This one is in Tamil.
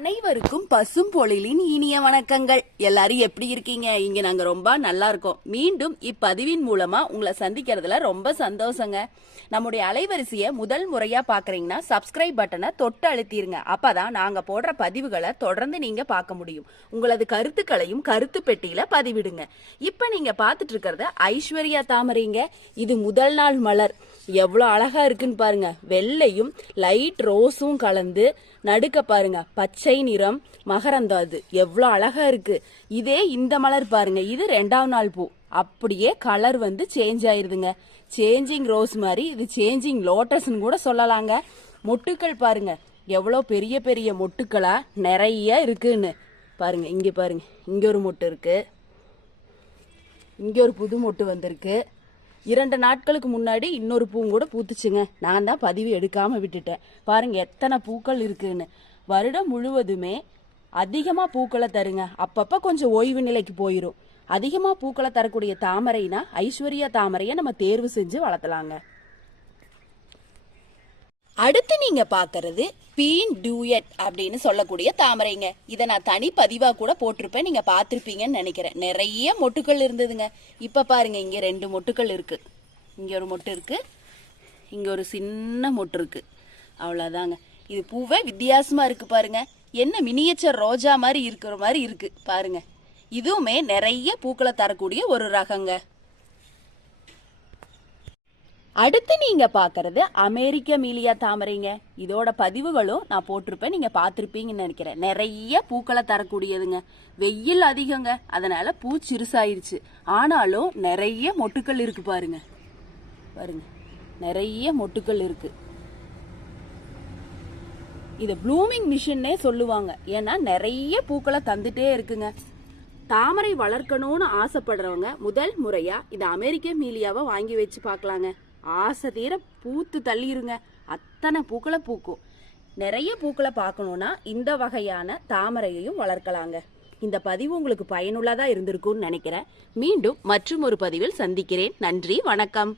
அனைவருக்கும் பசும் பொழிலின் இனிய வணக்கங்கள். எல்லாரும் எப்படி இருக்கீங்க? இங்க நாங்க ரொம்ப நல்லா இருக்கோம். மீண்டும் இப்பதிவின் மூலமா உங்களை சந்திக்கிறதுல ரொம்ப சந்தோஷங்க. நம்முடைய அலைவரிசையை முதல் முறையா பாக்குறீங்கன்னா சப்ஸ்கிரைப் பட்டனை தொட்டு அழுத்திருங்க. அப்பதான் நாங்க போடுற பதிவுகளை தொடர்ந்து நீங்க பார்க்க முடியும். உங்களது கருத்துக்களையும் கருத்து பெட்டியில பதிவிடுங்க. இப்ப நீங்க பாத்துட்டு இருக்கிறது ஐஸ்வர்யா தாமரைங்க. இது முதல் நாள் மலர். எவ்வளோ அழகா இருக்குன்னு பாருங்க. வெள்ளையும் லைட் ரோஸும் கலந்து நடுக்க பாருங்க பச்சை நிறம் மகரந்தம். அது எவ்வளோ அழகா இருக்கு. இதே இந்த மலர் பாருங்க, இது 2ஆம் நாள் பூ. அப்படியே கலர் வந்து சேஞ்ச் ஆயிருதுங்க. சேஞ்சிங் ரோஸ் மாதிரி இது சேஞ்சிங் லோட்டஸ்ன்னு கூட சொல்லலாங்க. மொட்டுக்கள் பாருங்க எவ்வளோ பெரிய பெரிய மொட்டுக்களா நிறைய இருக்குன்னு பாருங்க. இங்க பாருங்க, இங்க ஒரு மொட்டு இருக்கு, இங்க ஒரு புது மொட்டு வந்திருக்கு. 2 நாட்களுக்கு முன்னாடி இன்னொரு பூங்கூட பூத்துச்சுங்க. நான் தான் பதிவு எடுக்காம விட்டுட்டேன். பாருங்க எத்தனை பூக்கள் இருக்குன்னு. வருடம் முழுவதுமே அதிகமா பூக்களை தருங்க. அப்பப்ப கொஞ்சம் ஓய்வு நிலைக்கு போயிரும். அதிகமா பூக்களை தரக்கூடிய தாமரைனா ஐஸ்வர்யா தாமரையை நம்ம தேர்வு செஞ்சு வளர்த்தலாங்க. அடுத்து நீங்க பாக்குறது பீன் டூயட் அப்படின்னு சொல்லக்கூடிய தாமரைங்க. இதை நான் தனி பதிவா கூட போட்டிருப்பேன், நீங்க பாத்திருப்பீங்கன்னு நினைக்கிறேன். நிறைய மொட்டுக்கள் இருந்ததுங்க. இப்ப பாருங்க, இங்க 2 மொட்டுக்கள் இருக்கு, இங்க ஒரு மொட்டு இருக்கு, இங்க ஒரு சின்ன மொட்டு இருக்கு. அவ்வளவுதாங்க. இது பூவே வித்தியாசமா இருக்கு பாருங்க. என்ன மினியேச்சர் ரோஜா மாதிரி இருக்கிற மாதிரி இருக்கு பாருங்க. இதுவுமே நிறைய பூக்களை தரக்கூடிய ஒரு ரகங்க. அடுத்து நீங்க பாக்குறது அமெரிக்க மீலியா தாமரைங்க. இதோட பதிவுகளும் நான் போட்டிருப்பேன், நீங்க பாத்திருப்பீங்கன்னு நினைக்கிறேன். நிறைய பூக்களை தரக்கூடியதுங்க. வெயில் அதிகங்க, அதனால பூ சிறுசாயிருச்சு. ஆனாலும் நிறைய மொட்டுக்கள் இருக்கு பாருங்க. பாருங்க நிறைய மொட்டுக்கள் இருக்கு. இத ப்ளூமிங் மிஷின்னே சொல்லுவாங்க. ஏன்னா நிறைய பூக்களை தந்துட்டே இருக்குங்க. தாமரை வளர்க்கணும்னு ஆசைப்படுறவங்க முதல் முறையா இந்த அமெரிக்க மீலியாவை வாங்கி வச்சு பார்க்கலாங்க. ஆசை தீர பூத்து தள்ளிருங்க. அத்தனை பூக்களை பூக்கும். நிறைய பூக்களை பார்க்கணும்னா இந்த வகையான தாமரையையும் வளர்க்கலாங்க. இந்த பதிவு உங்களுக்கு பயனுள்ளதா இருந்திருக்கும்னு நினைக்கிறேன். மீண்டும் மற்றும் ஒரு பதிவில் சந்திக்கிறேன். நன்றி, வணக்கம்.